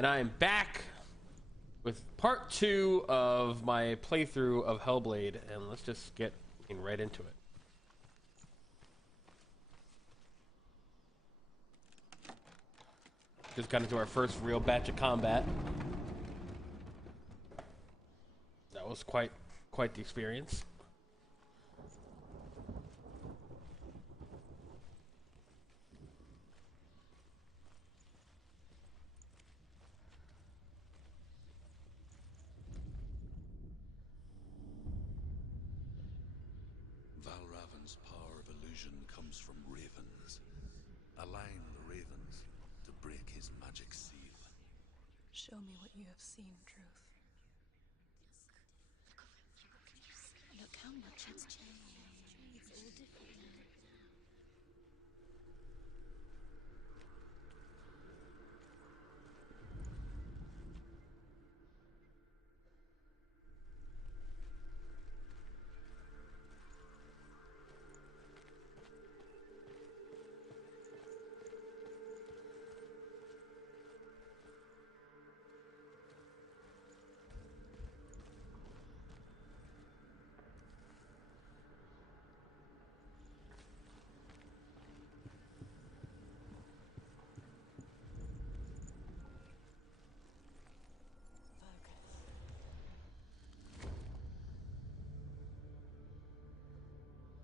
And I am back with part 2 of my playthrough of Hellblade, and let's just get right into it. Just got into our first real batch of combat. That was quite the experience. Valravn's power of illusion comes from ravens. Align the ravens to break his magic seal. Show me what you have seen, Truth. Look how much it's changed. It's all different now.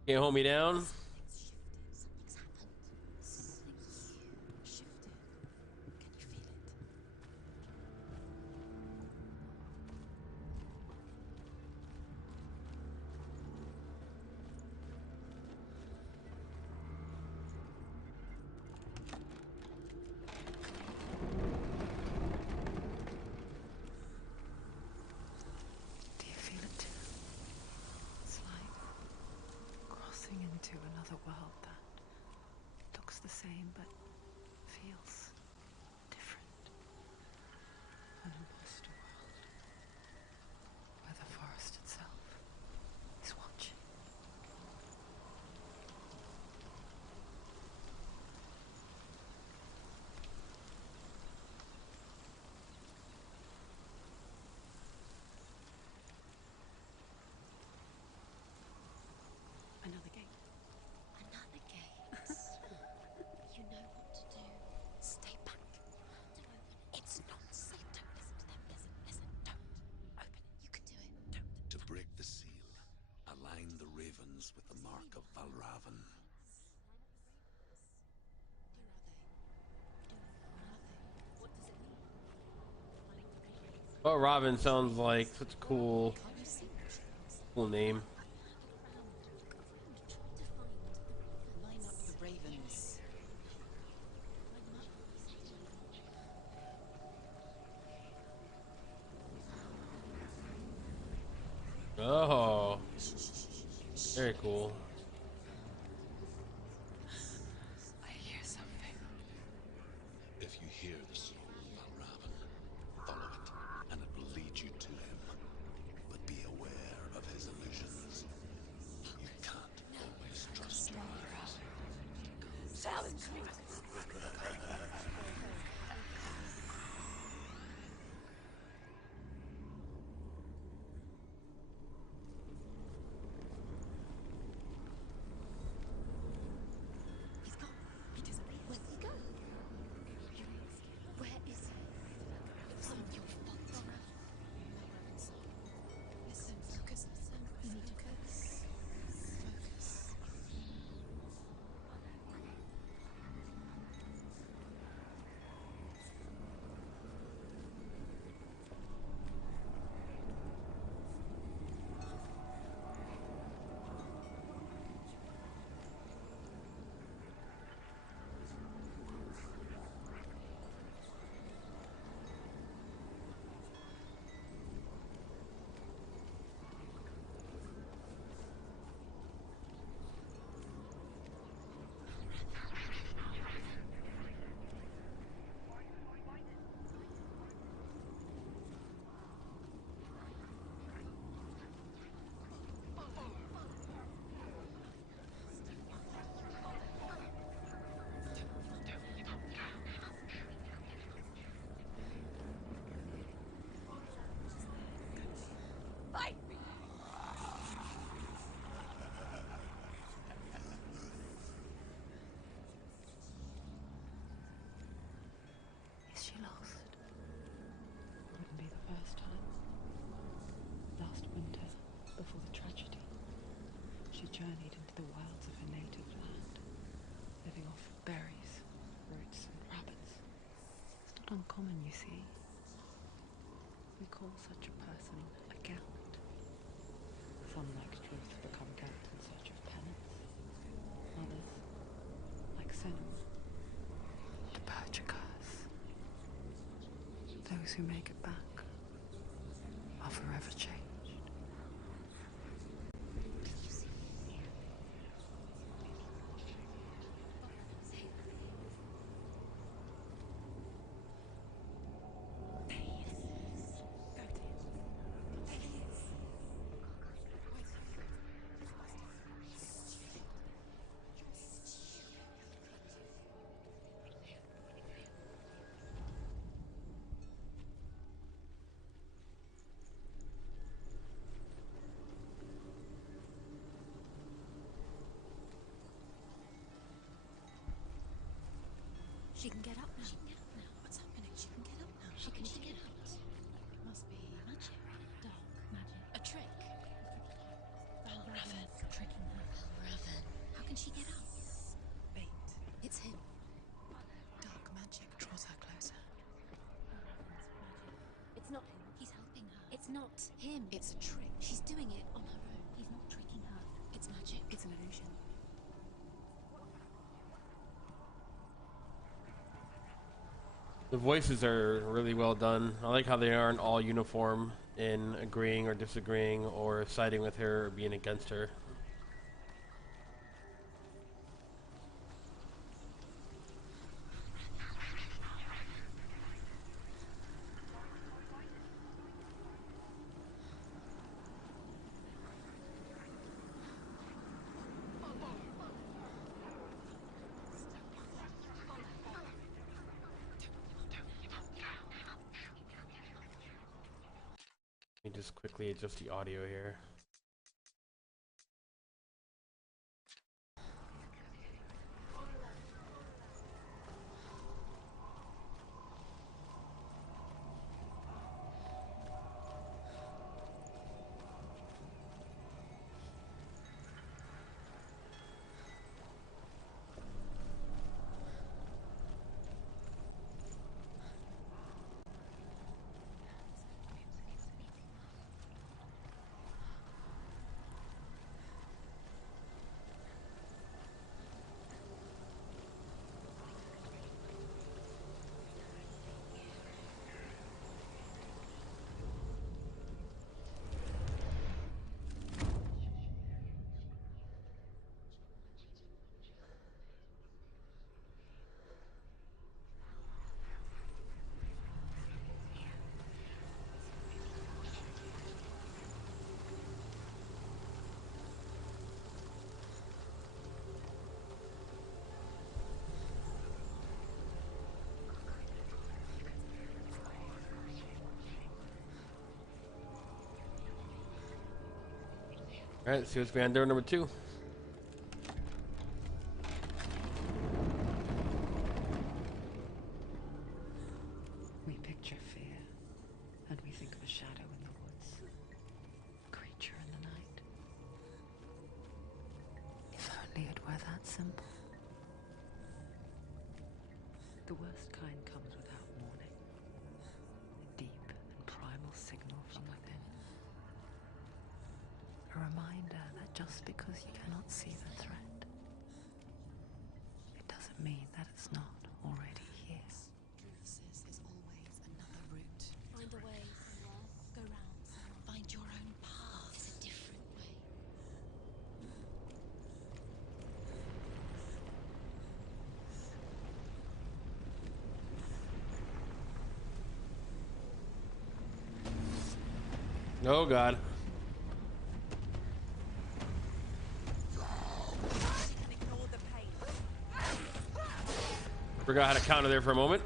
Can't hold me down. Something's happened. Something's shifted. Can you feel it? Do you feel it too? It's like crossing into another world that looks the same but feels different. An imposter world where the forest itself is watching. Another gate. Another gate. You know what to do. Stay back. Don't open it. It's not safe. Don't listen to them. Listen. Don't open it. You can do it. Don't. To break the seal, align the ravens with the mark of Valravn. What does it mean? Oh, Robin sounds like such a cool Can't you see? name. Line up the ravens. Oh, very cool. I hear something. If you hear the soul of Valravn, follow it, and it will lead you to him. But be aware of his illusions. You can't always trust your eyes. Silence me. not uncommon, you see. We call such a person a gallant. Some, like truth, become gallant in search of penance. Others, like Senua, purge a curse. Those who make it back are forever changed. She can get up now. She can get up now. What's happening? She can get up now. She can get out. It must be magic. Dark magic. A trick. Valravn. Tricking her. Valravn. How can she get out? Bait. It's him. Dark magic draws her closer. It's not him. He's helping her. It's not him. It's a trick. She's doing it on her own. He's not tricking her. It's magic. It's an illusion. The voices are really well done. I like how they aren't all uniform in agreeing or disagreeing or siding with her or being against her. Let me just quickly adjust the audio here. Alright, let's see what's behind door number 2. We picture fear, and we think of a shadow in the woods, a creature in the night. If only it were that simple. The worst kind comes without warning. A deep and primal signal from within. A reminder that just because you cannot see the threat, it doesn't mean that it's not already here. Truth says there's always another route. Find a way somewhere. Go round. Find your own path. There's a different way. Oh god. Forgot how to counter there for a moment.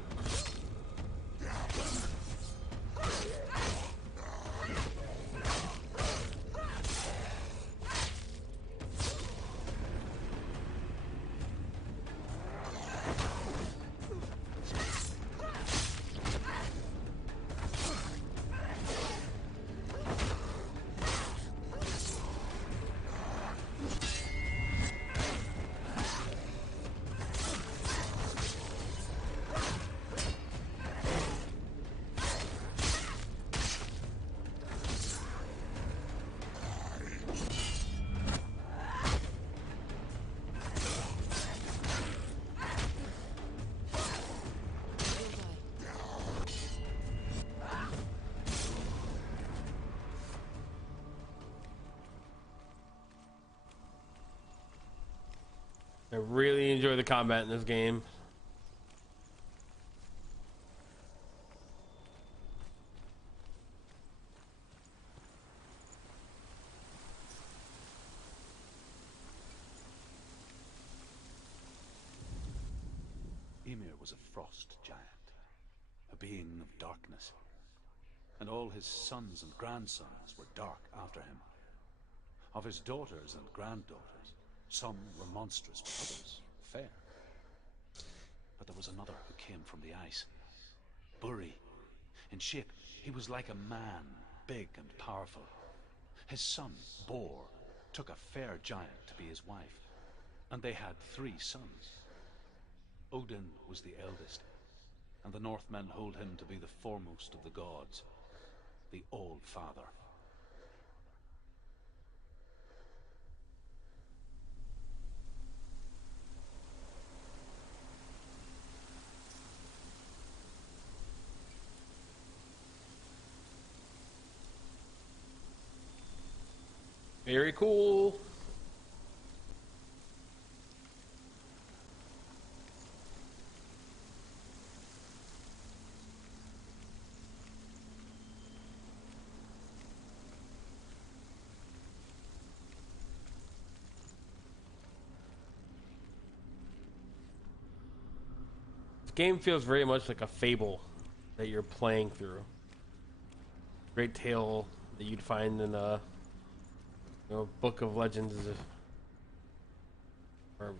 really enjoy the combat in this game. Ymir was a frost giant, a being of darkness, and all his sons and grandsons were dark after him. Of his daughters and granddaughters, some were monstrous, but others fair. But there was another who came from the ice. Buri. In shape, he was like a man, big and powerful. His son, Bor, took a fair giant to be his wife, and they had 3 sons. Odin was the eldest, and the Northmen hold him to be the foremost of the gods, the All-Father. Very cool. This game feels very much like a fable that you're playing through. Great tale that you'd find in a book of legends, or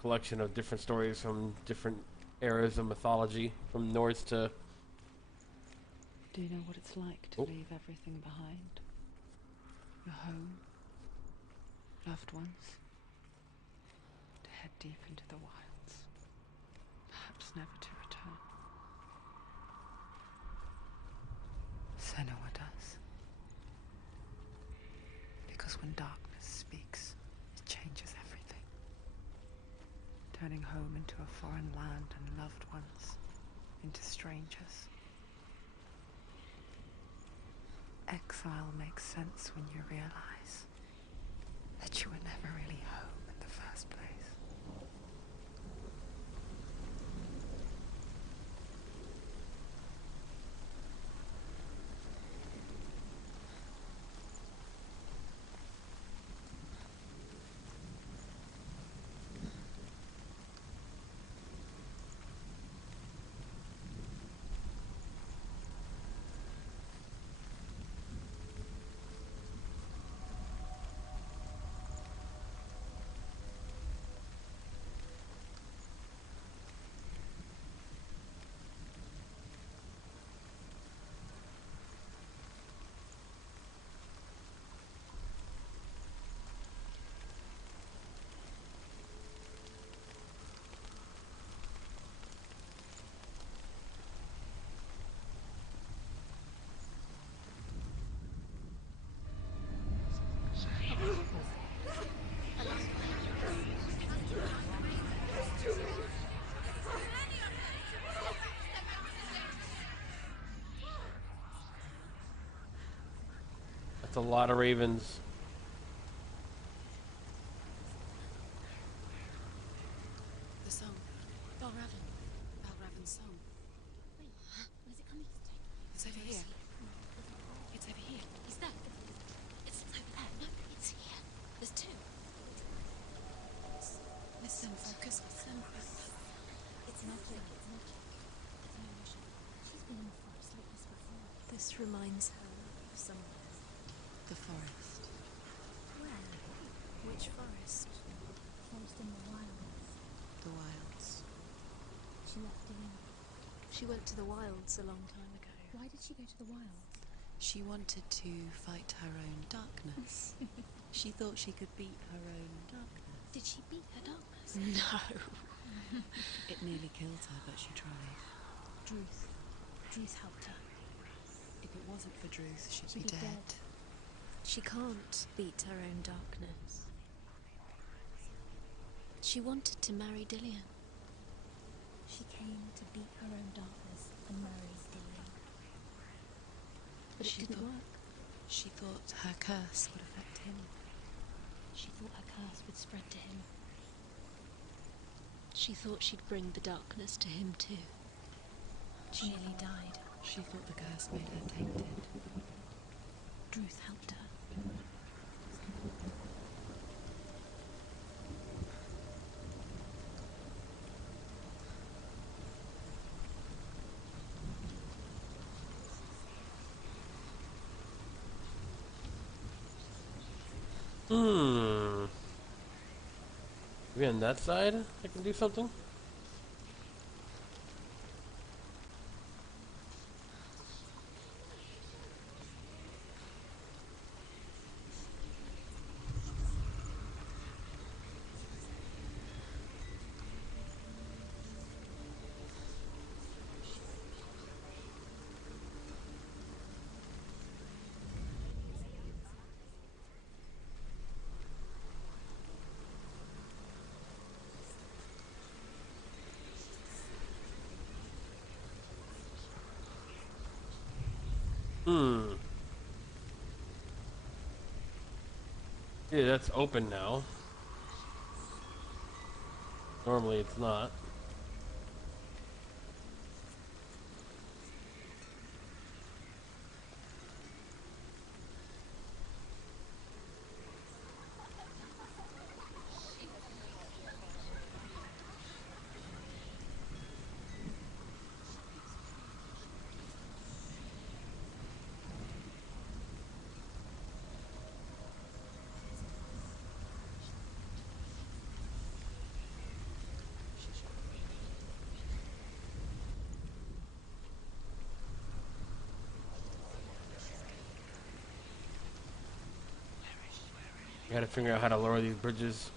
collection of different stories from different eras of mythology, from Norse to... Do you know what it's like to leave everything behind? Your home, loved ones, to head deep into the wilds, perhaps never to return. Senua does. Because when darkness speaks, it changes everything. Turning home into a foreign land and loved ones into strangers. Exile makes sense when you realize that you were never really home in the first place. That's a lot of ravens. The song. Valravn. Valravn's song. Wait, where's it coming from? It's over here. It's over here. Is that? It's over there. No, it's here. There's 2. Listen, focus. Listen. It's magic. It's magic. It's an illusion. She's been in the forest like this before. This reminds her of somewhere. The forest. Where? Which forest? The forest in the wilds. The wilds. She left again. She went to the wilds a long time ago. Why did she go to the wilds? She wanted to fight her own darkness. She thought she could beat her own darkness. Did she beat her darkness? No. It nearly killed her, but she tried. Druth. Druth helped her. If it wasn't for Druth, she'd be dead. She can't beat her own darkness. She wanted to marry Dillian. She came to beat her own darkness and marry Dillian. But it didn't work. She thought her curse would affect him. She thought her curse would spread to him. She thought she'd bring the darkness to him too. She nearly died. She thought the curse made her tainted. Druth helped her. Maybe on that side I can do something? Yeah, that's open now. Normally it's not. I gotta figure out how to lower these bridges.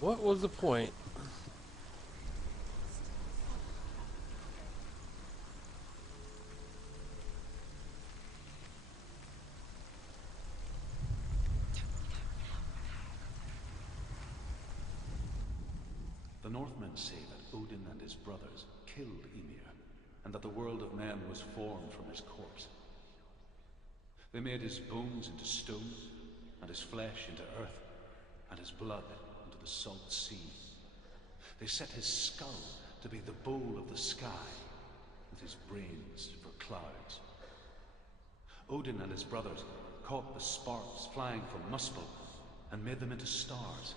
What was the point? The Northmen say that Odin and his brothers killed Ymir, and that the world of men was formed from his corpse. They made his bones into stone, and his flesh into earth, and his blood into the salt sea. They set his skull to be the bowl of the sky, with his brains for clouds. Odin and his brothers caught the sparks flying from Muspel and made them into stars.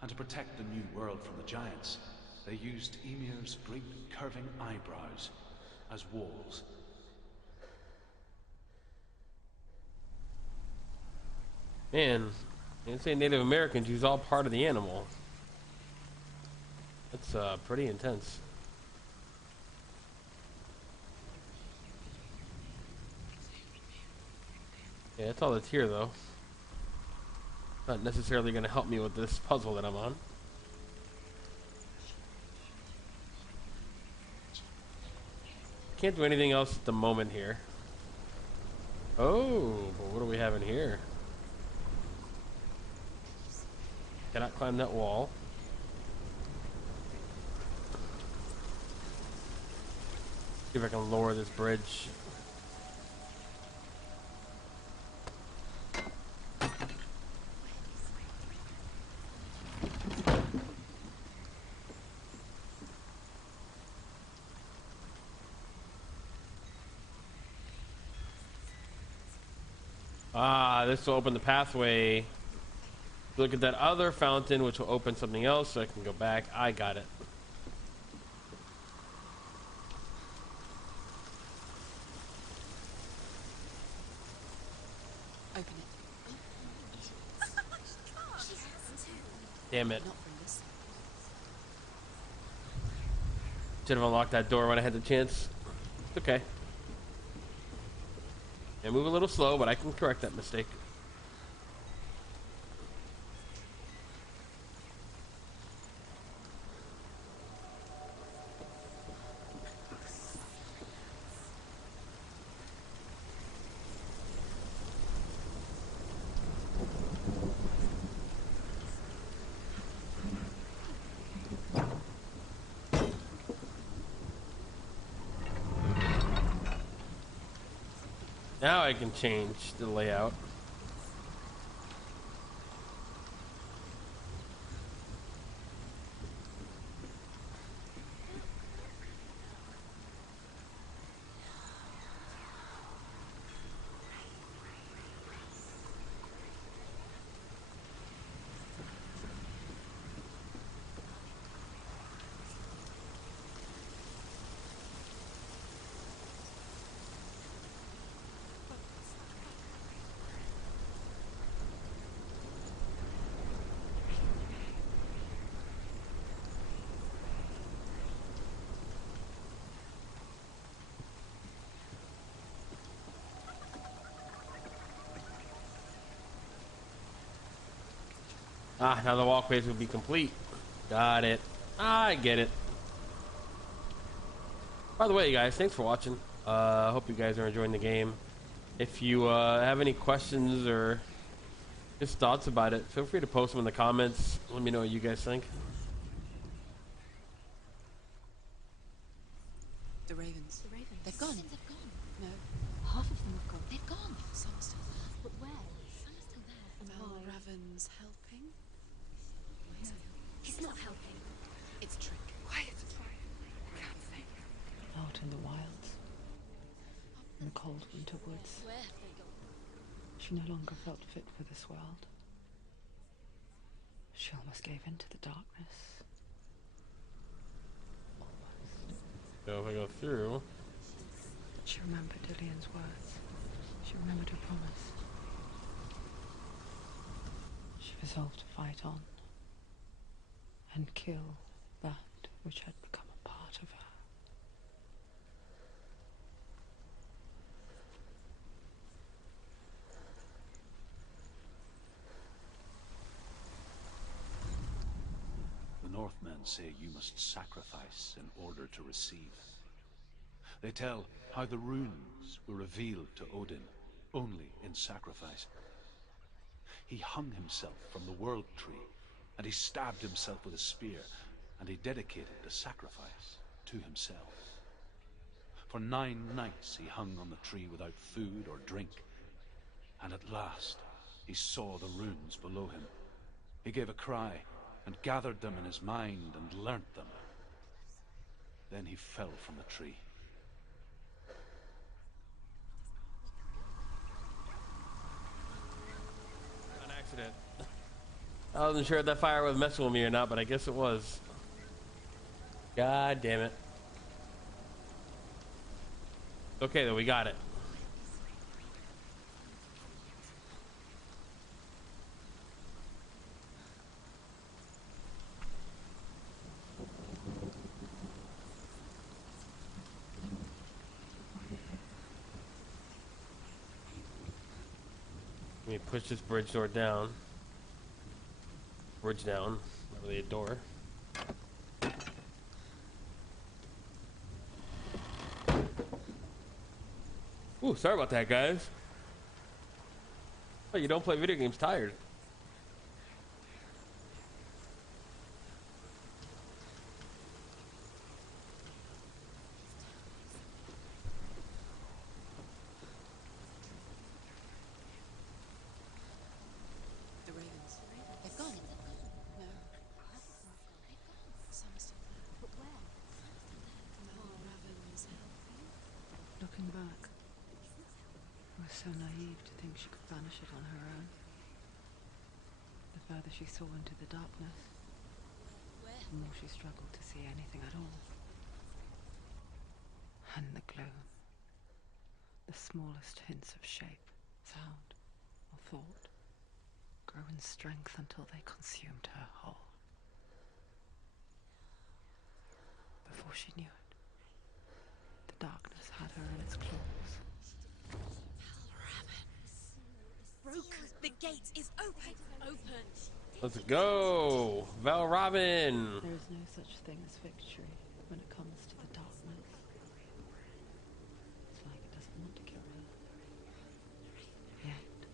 And to protect the new world from the giants, they used Ymir's great curving eyebrows as walls. Man, they say Native Americans use all part of the animal. That's pretty intense. Yeah, that's all that's here though. Not necessarily going to help me with this puzzle that I'm on. Can't do anything else at the moment here. Oh, but what do we have in here? Cannot climb that wall. See if I can lower this bridge. Ah, this will open the pathway. Look at that other fountain, which will open something else, so I can go back. I got it. Open it. She has to. Damn it. Not from this side. Should have unlocked that door when I had the chance. It's okay. I move a little slow, but I can correct that mistake. Now I can change the layout. Ah, now the walkways will be complete. Got it. I get it. By the way, you guys, thanks for watching. I hope you guys are enjoying the game. If you have any questions or just thoughts about it, feel free to post them in the comments. Let me know what you guys think. The ravens. The ravens. They've gone. They've gone. No. Half of them have gone. They've gone. Some are still there. But where? Some are still there. And why? Valravn's helping. No, he's not helping. It's a trick. Quiet. Can't think. Out in the wilds, in the cold winter woods, Where have they gone? she no longer felt fit for this world. She almost gave in to the darkness. Almost. So if I go through, She remembered Dillian's words. She remembered her promise. She resolved to fight on and kill that which had become a part of her. The Northmen say you must sacrifice in order to receive. They tell how the runes were revealed to Odin only in sacrifice. He hung himself from the world tree, and he stabbed himself with a spear, and he dedicated the sacrifice to himself. For 9 nights he hung on the tree without food or drink, and at last he saw the runes below him. He gave a cry, and gathered them in his mind and learnt them. Then he fell from the tree. an accident. I wasn't sure if that fire was messing with me or not, but I guess it was. God damn it. Okay, though, we got it. Let me push this bridge door down. Bridge down, not really a door. Ooh, sorry about that, guys. Oh, you don't play video games tired. looking back, I was so naive to think she could banish it on her own. The further she saw into the darkness, the more she struggled to see anything at all. And the gloom, the smallest hints of shape, sound, or thought, grew in strength until they consumed her whole. Before she knew it, the darkness had her in its claws. Broken. The gate is open. Open. Let's go, Valravn. There is no such thing as victory when it comes to the darkness. It's like it doesn't want to kill her. Yet, it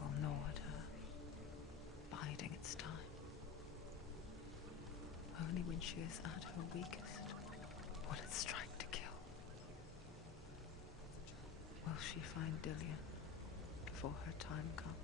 will gnaw at her, biding its time. Only when she is at her weakest will it strike to kill. Will she find Dillian before her time comes?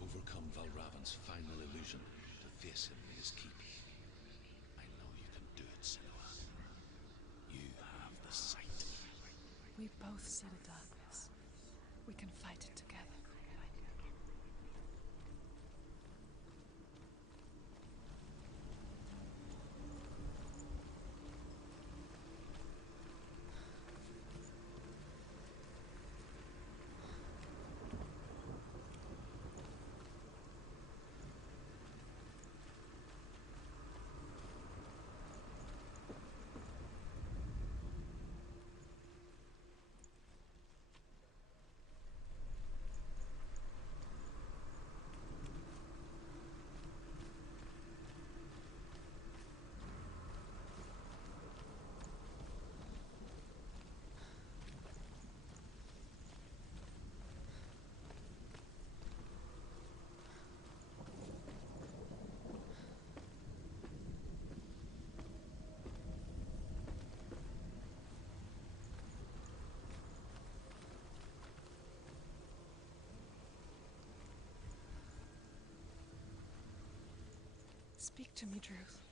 Overcome Valravn's final illusion to face him in his keep. I know you can do it, Senua. You have the sight. We both see the darkness. We can fight it together. Speak to me, Druth.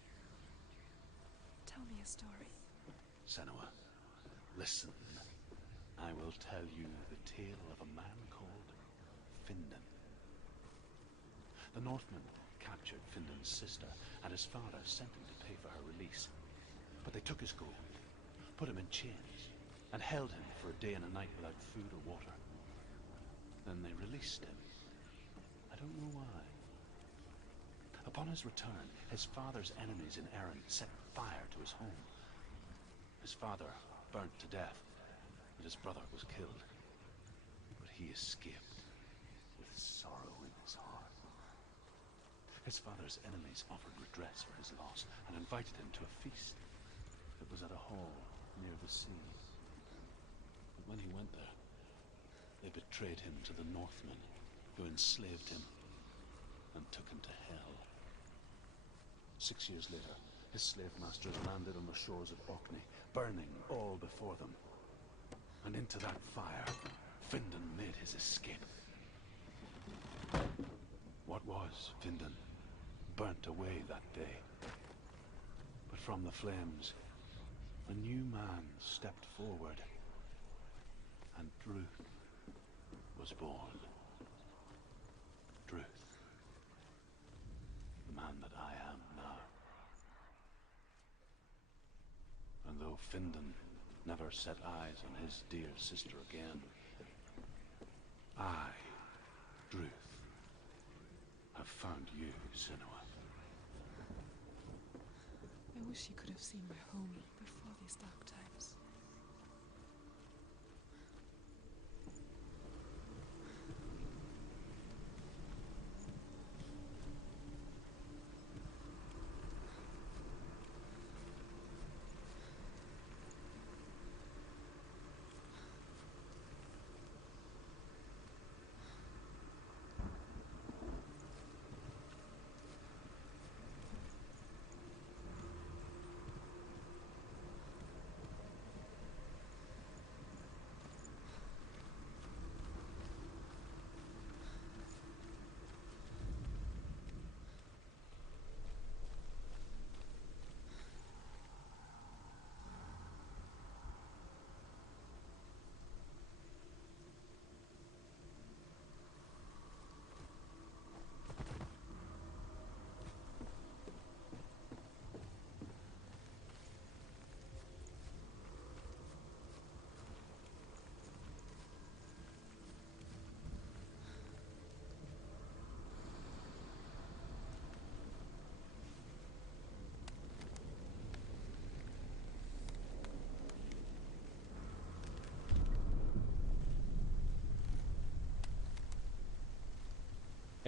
Tell me a story. Senua, listen. I will tell you the tale of a man called Findan. The Northmen captured Findan's sister, and his father sent him to pay for her release. But they took his gold, put him in chains, and held him for a day and a night without food or water. Then they released him. I don't know why. Upon his return, his father's enemies in Erin set fire to his home. His father burnt to death, and his brother was killed. But he escaped with sorrow in his heart. His father's enemies offered redress for his loss and invited him to a feast. It was at a hall near the sea. But when he went there, they betrayed him to the Northmen, who enslaved him and took him to hell. 6 years later, his slave masters landed on the shores of Orkney, burning all before them. And into that fire, Findan made his escape. What was Findan burnt away that day. But from the flames, a new man stepped forward, and Druth was born. Druth. The man that I am now. And though Findan never set eyes on his dear sister again, I, Druth, have found you, Senua. I wish you could have seen my home before these dark times.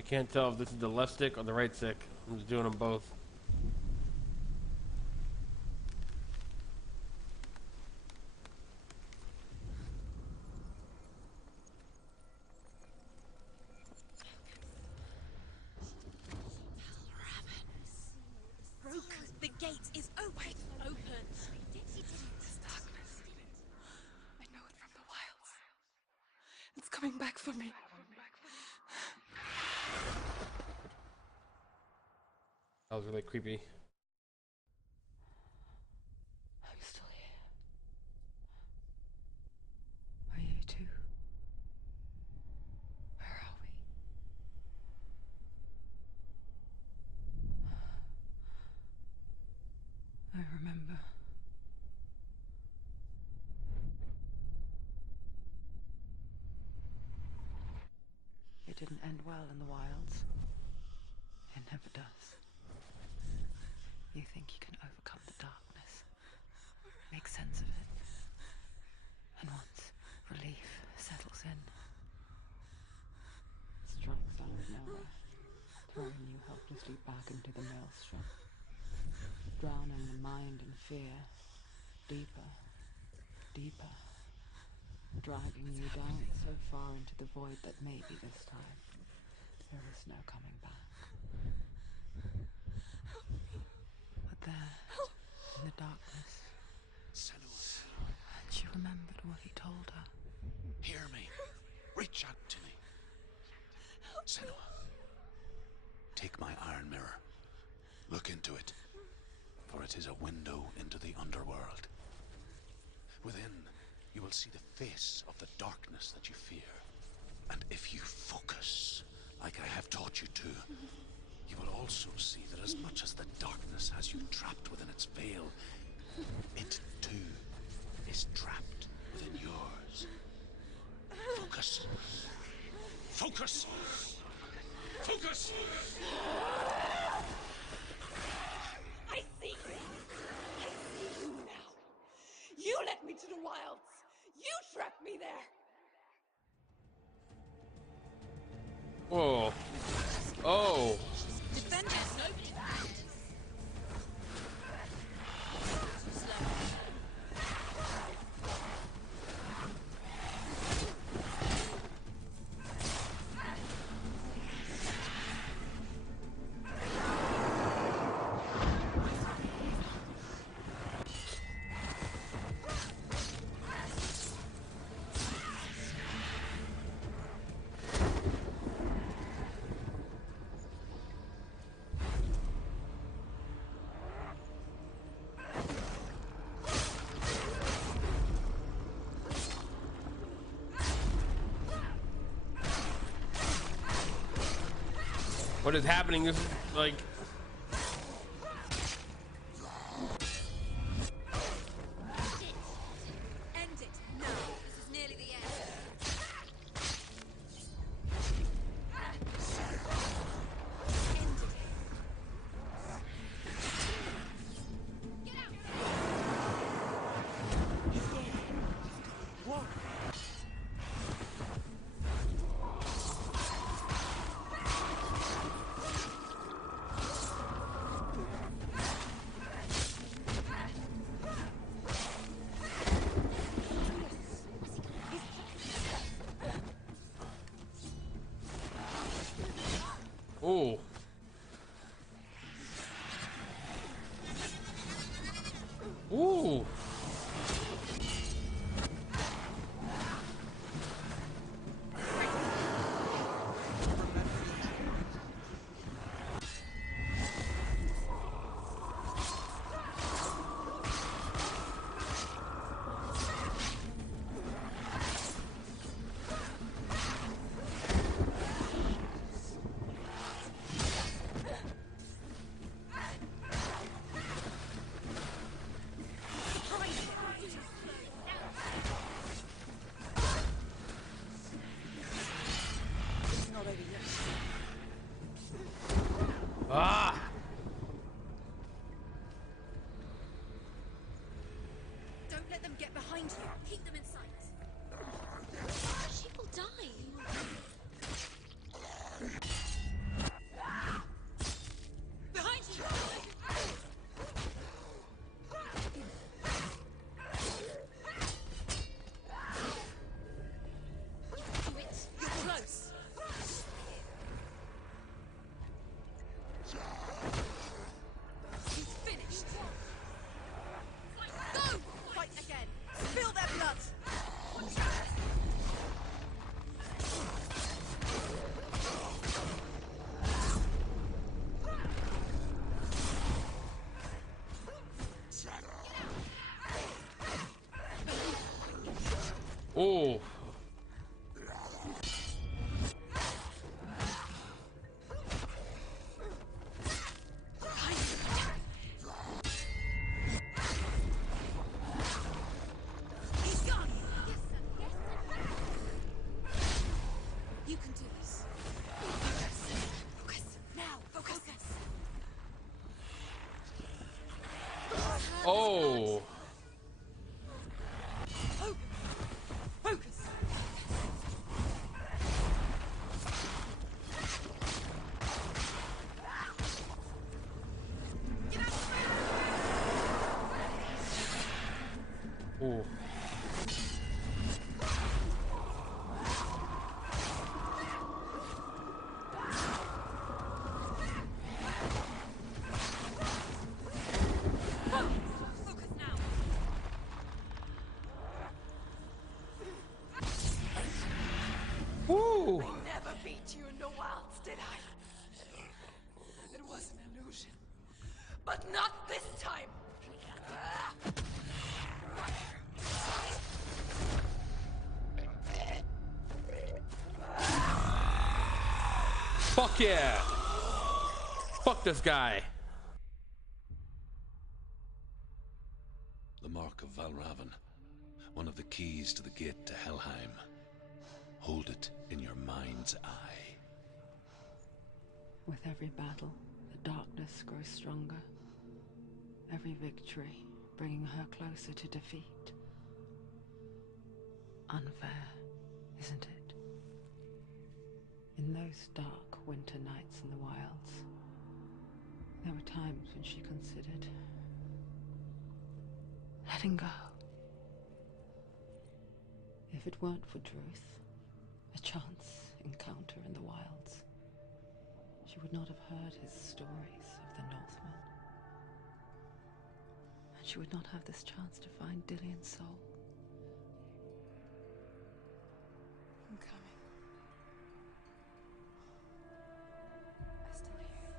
Can't tell if this is the left stick or the right stick. I'm just doing them both. Broken. The gate is open. Open. This darkness. I know it from the wilds. It's coming back for me. That was really creepy. Are you still here? Are you too? Where are we? I remember. It didn't end well in the wilds. It never does. You think you can overcome the darkness, make sense of it, and once relief settles in, it strikes out of nowhere, throwing you helplessly back into the maelstrom, drowning the mind in fear, deeper, deeper, dragging you down so far into the void that maybe this time there is no coming back. But there, in the darkness, Senua, and she remembered what he told her. hear me. Reach out to me. Senua, take my iron mirror. Look into it, for it is a window into the underworld. Within, you will see the face of the darkness that you fear. And if you focus, like I have taught you to, you will also see that as much as the darkness has you trapped within its veil, it too is trapped within yours. Focus. Focus! Focus! I see you. I see you now. You led me to the wilds. You trapped me there. Whoa. Oh. Defenders, nobody cares. What is happening? This is like... End it. No. This is nearly the end. End it. Get out. Whoa. Oh. He's gone. Yes, sir. Yes, sir. You can do this. Focus. Focus. Now. Focus. Oh. Focus. Oh. Focus now. Woo. I never beat you in the wilds, did I? It was an illusion. But not this time! Fuck yeah. Fuck this guy. The mark of Valravn, one of the keys to the gate to Helheim. Hold it in your mind's eye. With every battle, the darkness grows stronger. Every victory bringing her closer to defeat. Unfair, isn't it? In those dark winter nights in the wilds, there were times when she considered letting go. If it weren't for Druth, a chance encounter in the wilds, she would not have heard his stories of the Northmen. And she would not have this chance to find Dillion's soul. I'm coming. I still hear you.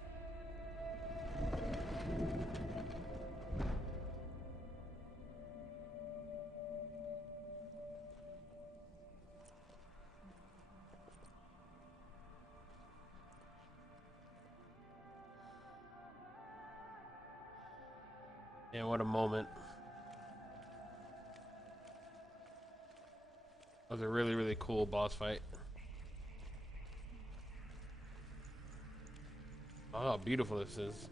Yeah, what a moment. That was a really, really cool boss fight. Oh, how beautiful this is.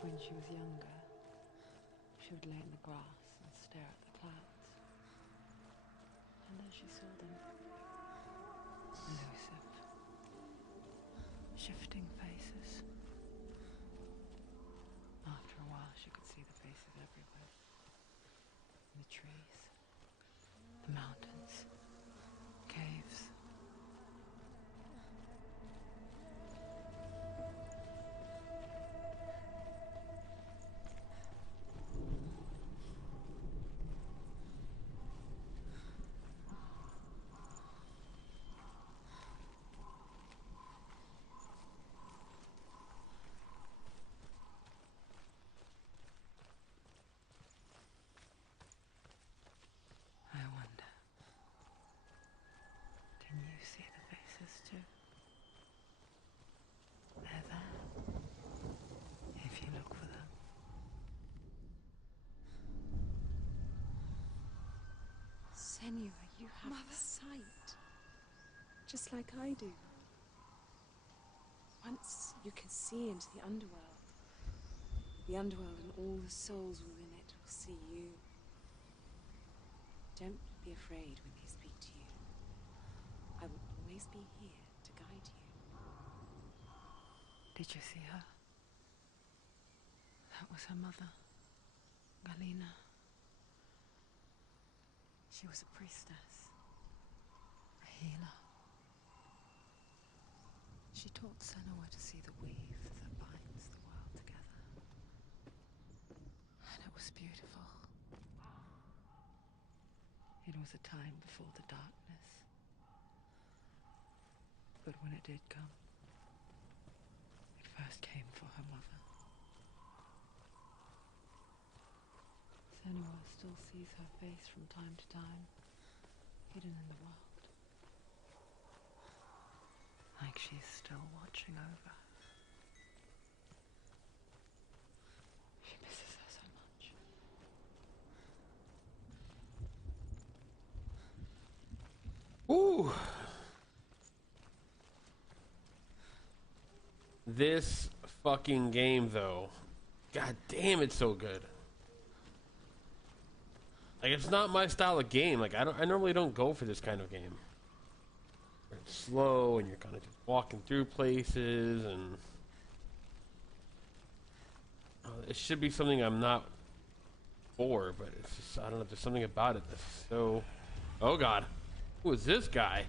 When she was younger, she would lay in the grass and stare at the clouds. And then she saw them. Elusive. Shifting faces. After a while, she could see the faces everywhere. In the trees, the mountains, caves. I wonder, can you see the faces too? They're there, if you look for them. Senua, you have sight. Just like I do. Once you can see into the underworld. The underworld and all the souls within it will see you. Don't be afraid when they speak to you. I will always be here to guide you. Did you see her? That was her mother, Galina. She was a priestess, a healer. She taught Senua to see the weave that binds the world together. And it was beautiful. It was a time before the darkness. But when it did come, it first came for her mother. Senua still sees her face from time to time, hidden in the world. Like she's still watching over her. She misses her so much. Ooh. This fucking game, though. God damn, it's so good. Like, it's not my style of game. Like, I normally don't go for this kind of game. It's slow, and you're kind of just walking through places, and it should be something I'm not for, but it's just, I don't know, there's something about it that's so... Oh god. Who is this guy?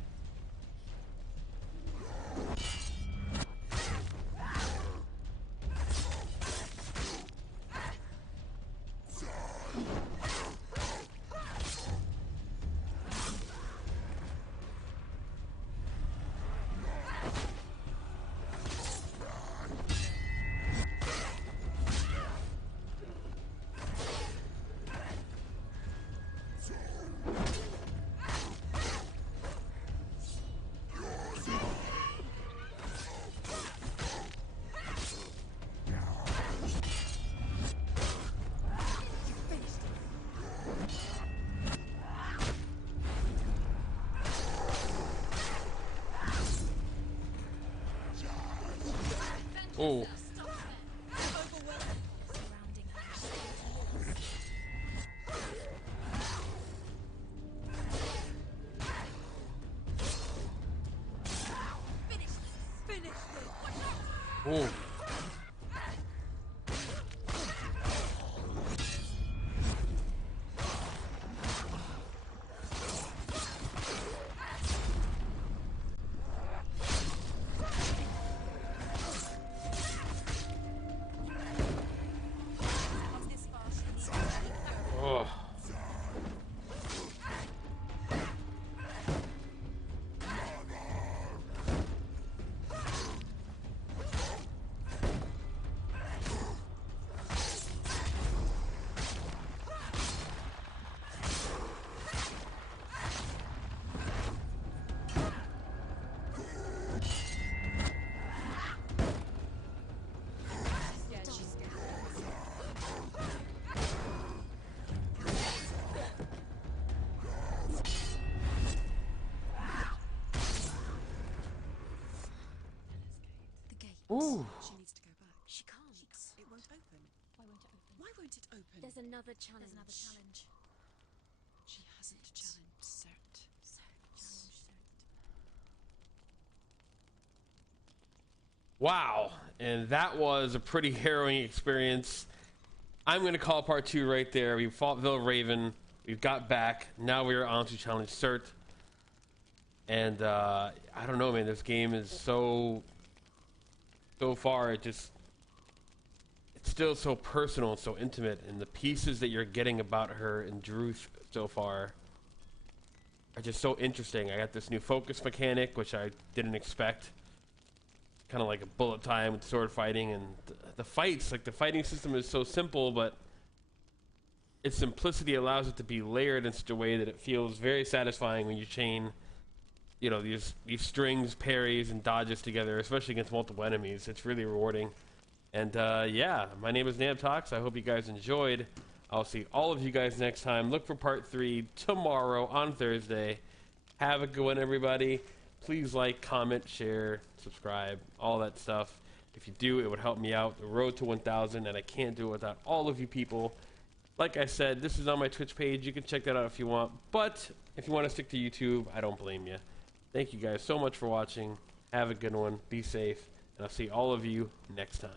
Oh. Oh. Ooh. She needs to go back. She can't. It won't open. Why won't it open? Why won't it open? There's another challenge. She hasn't challenged Cert. Wow. And that was a pretty harrowing experience. I'm going to call part 2 right there. We fought Vilravn. We've got back. Now we are on to challenge Cert. And I don't know, man. This game is so far, it's still so personal and so intimate, and the pieces that you're getting about her and Druth so far are just so interesting. I got this new focus mechanic, which I didn't expect. Kind of like a bullet time with sword fighting, and the fights, like the fighting system is so simple, but its simplicity allows it to be layered in such a way that it feels very satisfying when you chain, you know, these strings, parries, and dodges together, especially against multiple enemies. It's really rewarding. And yeah, my name is NAMTalks. I hope you guys enjoyed. I'll see all of you guys next time. Look for part 3 tomorrow on Thursday. Have a good one, everybody. Please like, comment, share, subscribe, all that stuff. If you do, it would help me out. The road to 1,000, and I can't do it without all of you people. Like I said, this is on my Twitch page. You can check that out if you want. But if you want to stick to YouTube, I don't blame you. Thank you guys so much for watching. Have a good one. Be safe. And I'll see all of you next time.